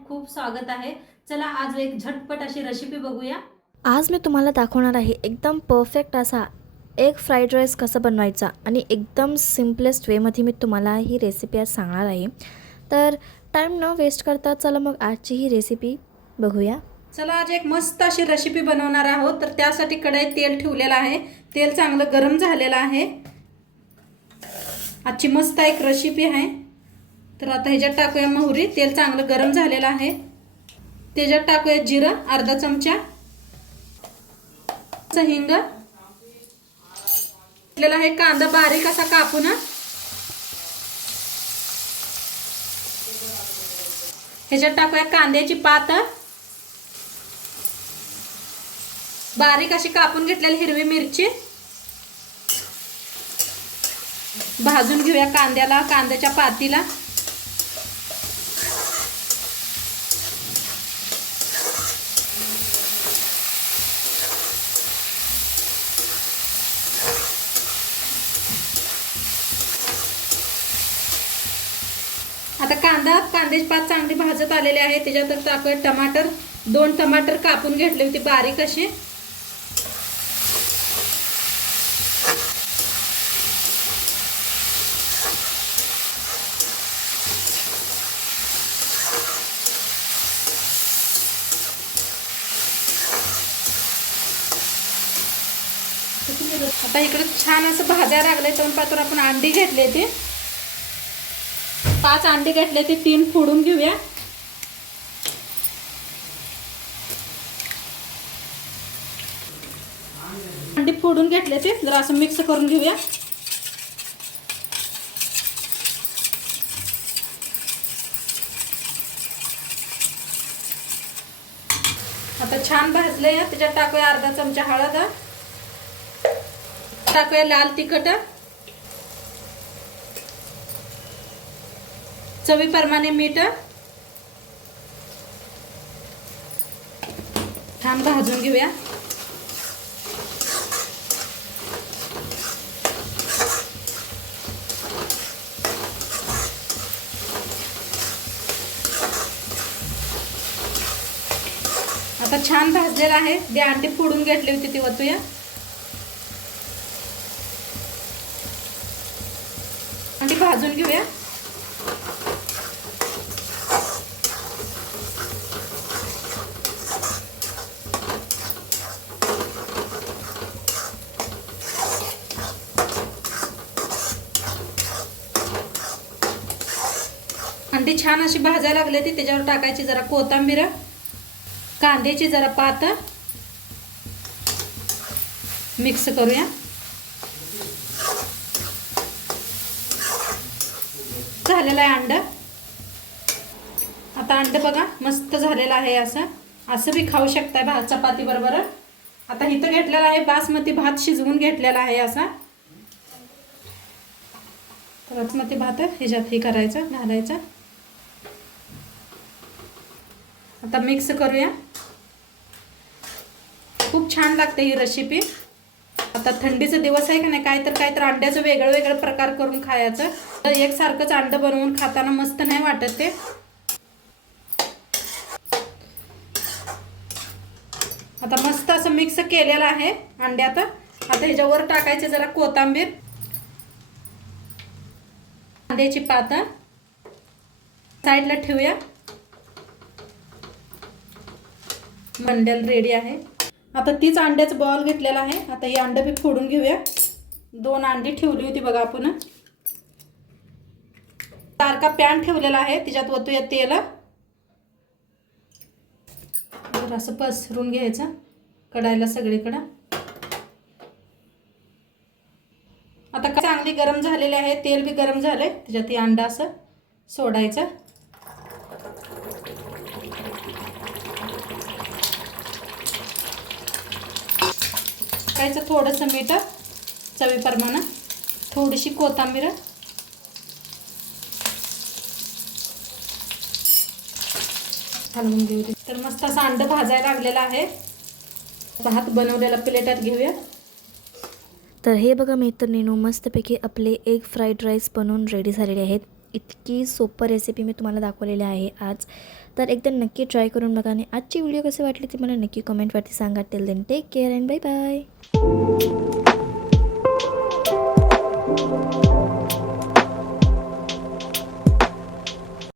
खूप खूप स्वागत आहे. चला आज एक झटपट अशी रेसिपी बघूया. आज मी तुम्हाला दाखवणार आहे एकदम परफेक्ट असा एग फ्राईड राईस कसं बनवायचा आणि एकदम सिम्पलेस्ट वेमध्ये मी तुम्हाला ही रेसिपी आज सांगणार आहे. तर टाईम न वेस्ट करता चला मग आजची ही रेसिपी बघूया. चला आज एक मस्त अशी रेसिपी बनवणार आहोत. तर त्यासाठी कढईत तेल ठेवलेलं आहे. तेल चांगलं गरम झालेलं आहे. आजची मस्त एक रेसिपी आहे. तर आता ह्याच्यात टाकूया मोहरी. तेल चांगलं गरम झालेलं आहे. त्याच्यात टाकूया जिरं अर्धा चमचा. च हिंग. घेतलेला आहे कांदा बारीक असा कापून ह्याच्यात टाकूया कांद्याची पात बारीक अशी कापून घेतलेली हिरवी मिरची. भाजून घेऊया कांद्याला कांद्याच्या पातीला. आता कांदा कांद्याची पात चांगली भाजत आलेले आहे. त्याच्यात आपण टमाटर दोन टमाटर कापून घेतले होते बारीक असे. आता इकडे छान असं भाज्या लागले तर पात्र आपण अंडी घेतले ते पाच अंडे घेतले ते तीन फोडून घेऊया. अंडी फोडून घेतले ते जरा असं मिक्स करून घेऊया. आता छान भाजले त्याच्यात टाकूया अर्धा चमचा हळद. टाकूया लाल तिखट. चवीप्रमाणे मीठ. छान भाजून घेऊया. आता छान भाजलेलं आहे. जे अंडी फोडून घेतली होती ती वतूया. अंडी भाजून घेऊया. अंडी छान अशी भाजायला लागली ती त्याच्यावर टाकायची जरा कोथंबीर कांद्याची जरा पात मिक्स करूया. झालेलं आहे अंड. आता अंड बघा मस्त झालेलं आहे असं. असं बी खाऊ शकताय भात चपाती बरोबर. आता इथं घेतलेला आहे बासमती भात शिजवून घेतलेला आहे असा. बासमती भात ह्याच्यात हे करायचं घालायचं. आता मिक्स करूया. खूप छान लागते ही रेसिपी आता थंडीचा दिवस आहे का नाही काय तर काय तर अंड्याचं वेगळं वेगळं प्रकार करून खायचं. तर एकसारखंच अंड बनवून खाताना मस्त नाही वाटत ते. आता मस्त असं मिक्स केलेलं आहे अंड्यात. आता ह्याच्यावर टाकायचे जरा कोथिंबीर. कांद्याची पातळ साईडला ठेवूया. मंडल रेडी आहे. आता तीच अंड्याचं बॉल घेतलेला आहे. आता ही अंडं बी फोडून घेऊया. दोन अंडी ठेवली होती बघा आपण. सारखा पॅन ठेवलेला आहे. त्याच्यात ओतूया तेल. जर असं पसरून घ्यायचं. कडायला सगळीकडं. आता काय चांगली गरम झालेली आहे. तेल बी गरम झालं आहे त्याच्यात हे अंडा असं सोडायचं. टाकायचं थोडंसं मीठ चवीप्रमाणे. थोडीशी कोथिंबीर. हलवून घेऊ तर मस्त असं अंड भाजायला लागलेलं आहे. भात बनवलेला प्लेटात घेऊया. तर हे बघा मैत्रिणीनो मस्तपैकी आपले एग फ्राईड राईस बनवून रेडी झालेले आहेत. इतकी सोपं रेसिपी मी तुम्हाला दाखवलेली आहे आज. तर एकदा नक्की ट्राय करून बघा आणि आजची व्हिडिओ कसे वाटली ती मला नक्की कमेंटवरती सांगा. Till then take care and bye bye